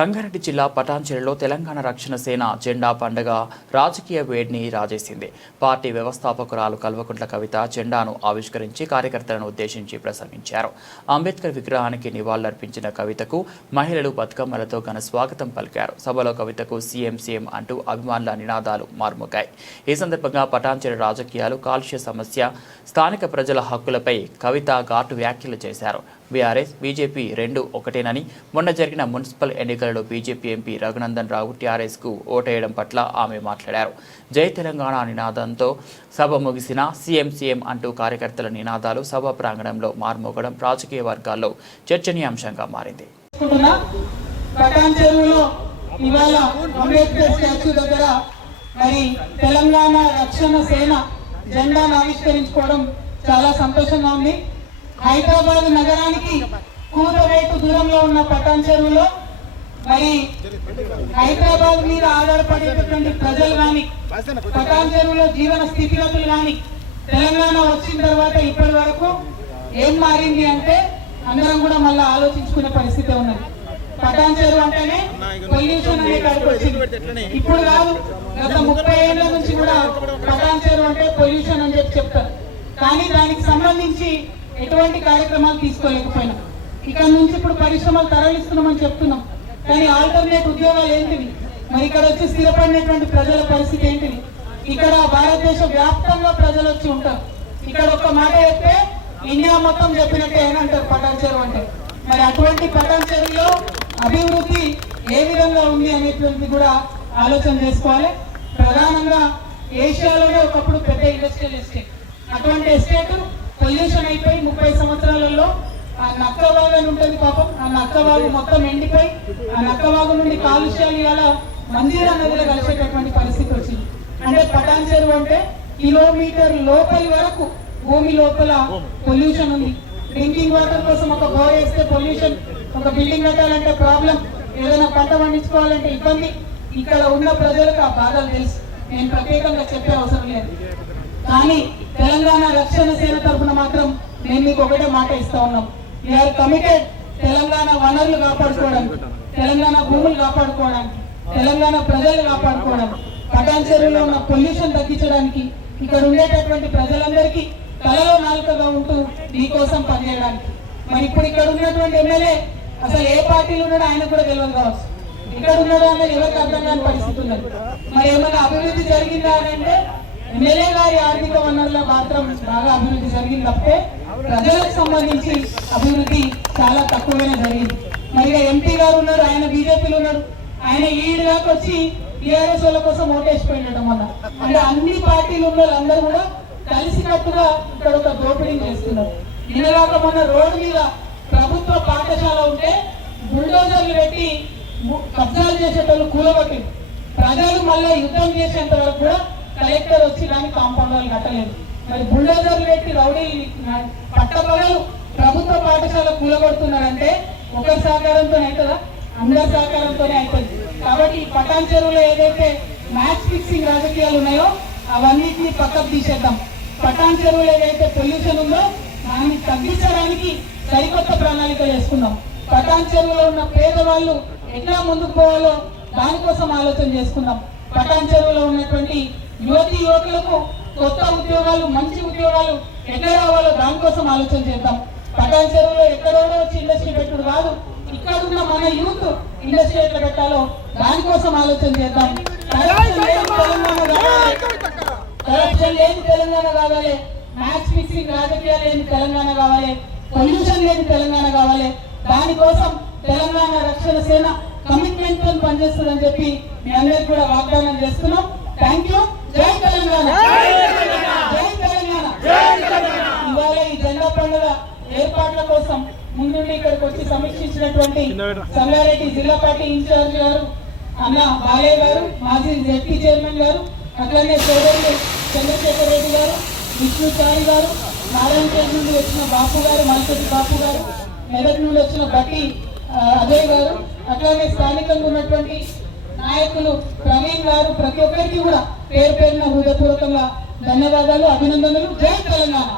సంగారెడ్డి జిల్లా పటాన్చెరులో తెలంగాణ రక్షణ సేన జెండా పండుగ రాజకీయ వేడిని రాజేసింది. పార్టీ వ్యవస్థాపకురాలు కల్వకుంట్ల కవిత జెండాను ఆవిష్కరించి కార్యకర్తలను ఉద్దేశించి ప్రసంగించారు. అంబేద్కర్ విగ్రహానికి నివాళులర్పించిన కవితకు మహిళలు బతుకమ్మలతో ఘన స్వాగతం పలికారు. సభలో కవితకు సీఎం అంటూ అభిమానుల నినాదాలు మార్మోగాయి. ఈ సందర్భంగా పటాన్చెరు రాజకీయాలు, కాలుష్య సమస్య, స్థానిక ప్రజల హక్కులపై కవిత ఘాటు వ్యాఖ్యలు చేశారు. బీఆర్ఎస్, బీజేపీ రెండు ఒకటేనని, మొన్న జరిగిన మున్సిపల్ ఎన్నికలలో బీజేపీ ఎంపీ రఘునందన్ రావు టీఆర్ఎస్కు ఓటేయడం పట్ల ఆమె మాట్లాడారు. జై తెలంగాణ నినాదంతో సభ ముగిసిన సీఎం అంటూ కార్యకర్తల నినాదాలు సభ ప్రాంగణంలో మార్మోగడం రాజకీయ వర్గాల్లో చర్చనీయాంశంగా మారింది. తెలంగాణ రక్షణ సేన జెండాను ఆవిష్కరించుకోవడం చాలా సంతోషంగా ఉంది. హైదరాబాద్ నగరానికి కూతవేటు దూరంలో ఉన్న పటాన్చెరులో హైదరాబాద్ మీద ఆధారపడేటటువంటి ప్రజలు కానీ, పటాన్చెరులో జీవన స్థితిగతులు కానీ తెలంగాణ వచ్చిన తర్వాత ఇప్పటి వరకు ఏం మారింది అంటే అందరం కూడా మళ్ళీ ఆలోచించుకునే పరిస్థితి ఉన్నది. పటాన్చెరు అంటేనే పొల్యూషన్ అనే కాడికి వచ్చింది. ఇప్పుడు కాదు, గత 30 ఏళ్ల నుంచి కూడా పటాన్చెరు అంటే పొల్యూషన్ అని చెప్తారు. కానీ దానికి సంబంధించి ఎటువంటి కార్యక్రమాలు తీసుకోలేకపోయినాం. ఇక్కడ నుంచి ఇప్పుడు పరిశ్రమలు తరలిస్తున్నామని చెప్తున్నాం, కానీ ఆల్టర్నేట్ ఉద్యోగాలు ఏంటివి? మరి ఇక్కడ వచ్చి స్థిరపడినటువంటి ప్రజల పరిస్థితి ఏంటిది? ఇక్కడ భారతదేశ వ్యాప్తంగా ప్రజలు వచ్చి ఉంటారు. ఇక్కడ ఒక్క మాట చెప్తే ఇండియా మొత్తం చెప్పినట్టే అని అంటారు పటాన్చెరు అంటే. మరి అటువంటి పటాన్చెరులో అభివృద్ధి ఏ విధంగా ఉంది అనేటువంటిది కూడా ఆలోచన చేసుకోవాలి. ప్రధానంగా ఏషియాలోనే ఒకప్పుడు పెద్ద ఇండస్ట్రియల్ ఎస్టేట్. అటువంటి ఎస్టేట్ పొల్యూషన్ అయిపోయి 30 సంవత్సరాలలో ఆ నక్కవాగు అని ఉంటుంది పాపం, ఆ నక్కవాగు మొత్తం ఎండిపోయి ఆ నక్కవాగు నుండి కాలుష్యాలు ఇలా మంజీరా నదిలో కలిసేటటువంటి పరిస్థితి వచ్చింది. అంటే పటాన్చెరు అంటే కిలోమీటర్ లోపలి వరకు భూమి లోపల పొల్యూషన్ ఉంది. డ్రింకింగ్ వాటర్ కోసం ఒక బోర్ వేస్తే పొల్యూషన్, ఒక బిల్డింగ్ కట్టాలంటే ప్రాబ్లం, ఏదైనా పంట పండించుకోవాలంటే ఇబ్బంది. ఇక్కడ ఉన్న ప్రజలకు ఆ బాధలు తెలుసు, నేను ప్రత్యేకంగా చెప్పే అవసరం లేదు. కానీ తెలంగాణ రక్షణ సేన తరఫున మాత్రం మేము మీకు ఒకటే మాట ఇస్తా ఉన్నాం. వీఆర్ కమిటెడ్ తెలంగాణ వనరులు కాపాడుకోవడానికి, తెలంగాణ భూములు కాపాడుకోవడానికి, తెలంగాణ ప్రజలు కాపాడుకోవడానికి, పటాన్చెరులో ఉన్న పొల్యూషన్ తగ్గించడానికి, ఇక్కడ ఉండేటటువంటి ప్రజలందరికీ తలలో నాలుకగా ఉంటూ మీకోసం పనిచేయడానికి. మరి ఇప్పుడు ఇక్కడ ఉన్నటువంటి ఎమ్మెల్యే అసలు ఏ పార్టీలు ఉన్నాడో ఆయన కూడా తెలియదు కావచ్చు. ఇక్కడ ఉన్నాడో అనేది ఎవరికి అర్థం కాని పరిస్థితి ఉన్నది. మరి ఏమైనా అభివృద్ధి జరిగిందా అని అంటే ఎమ్మెల్యే గారి ఆర్థిక వనరుల మాత్రం బాగా అభివృద్ధి జరిగింది తప్పితే ప్రజలకు సంబంధించి అభివృద్ధి చాలా తక్కువగానే జరిగింది. మరి ఎంపీ గారు ఉన్నారు, ఆయన బీజేపీలో ఉన్నారు, ఆయన ఈడు దాకా వచ్చి టీఆర్ఎస్ వాళ్ళ కోసం ఓటేసిపోయినడం వల్ల అంటే అన్ని పార్టీలు ఉన్న వాళ్ళందరూ కూడా కలిసికట్టుగా ఇక్కడ ఒక దోపిడీ చేస్తున్నారు. నిన్నగాక మొన్న రోడ్డు మీద ప్రభుత్వ పాఠశాల ఉంటే బుల్డోజర్లు పెట్టి కబ్జాలు చేసేటోళ్ళు కూలగొట్టి ప్రజలు మళ్ళీ యుద్ధం చేసేంత వరకు కూడా కలెక్టర్ వచ్చి కానీ కాంపౌండ్ వాళ్ళు కట్టలేదు. మరి బుల్డోజర్లు పెట్టి రౌడీ పట్టపగలు ప్రభుత్వ పాఠశాల కూలగొడుతున్నారంటే ఒకరి సహకారంతో అవుతుందా? అందరి సహకారంతోనే అవుతుంది. కాబట్టి ఈ పటాన్చెరులో ఏదైతే మ్యాచ్ ఫిక్సింగ్ రాజకీయాలు ఉన్నాయో అవన్నిటిని పక్కకు తీసేద్దాం. పటాన్చెరులో ఏదైతే పొల్యూషన్ ఉందో దాన్ని తగ్గించడానికి సరికొత్త ప్రణాళిక చేసుకుందాం. పటాన్చెరులో ఉన్న పేదవాళ్ళు ఎట్లా ముందుకు పోవాలో దానికోసం ఆలోచన చేసుకుందాం. పటాన్చెరులో ఉన్నటువంటి యువకులకు కొత్త ఉద్యోగాలు, మంచి ఉద్యోగాలు ఎట్లా రావాలో దానికోసం ఆలోచన చేద్దాం. పటాన్చెరులో ఎక్కడో వచ్చి ఇండస్ట్రీ పెట్టుడు కాదు, ఇక్కడ ఉన్న మన యూత్ ఇండస్ట్రీ ఎట్లా పెట్టాలో దానికోసం ఆలోచన చేద్దాం. కరప్షన్ లేని తెలంగాణ కావాలి, మ్యాచ్ ఫిక్సింగ్ రాజకీయాలు లేని తెలంగాణ కావాలి, పొల్యూషన్ లేని తెలంగాణ కావాలి. దానికోసం తెలంగాణ రక్షణ సేన కమిట్మెంట్ తో పనిచేస్తుందని చెప్పి మీ అందరికి కూడా వాగ్దానం చేస్తున్నాం. Thank you. జై తెలంగాణ, జై తెలంగాణ. ఇవాళ ఈ జెండా పండుగ ఏర్పాట్ల కోసం ముందుండి ఇక్కడికి వచ్చి సమీక్షించినటువంటి సంగారెడ్డి జిల్లా పార్టీ ఇన్ఛార్జ్ గారు అన్న బాలయ్య గారు, మాజీ జెడ్పీ చైర్మన్ గారు, అట్లనే సోదరులు చంద్రశేఖర్ రెడ్డి గారు, విష్ణుచారి గారు, నారాయణపేట నుండి వచ్చిన బాపు గారు, మల్పతి బాపు గారు, మెదక్ నుండి వచ్చిన బట్టి అజయ్ గారు, అట్లానే స్థానికంగా ఉన్నటువంటి నాయకులు ప్రవీణ్ గారు, ప్రతి ఒక్కరికి కూడా పేరు పేరున హృదయపూర్వకంగా ధన్యవాదాలు, అభినందనలు. జై తెలంగాణ.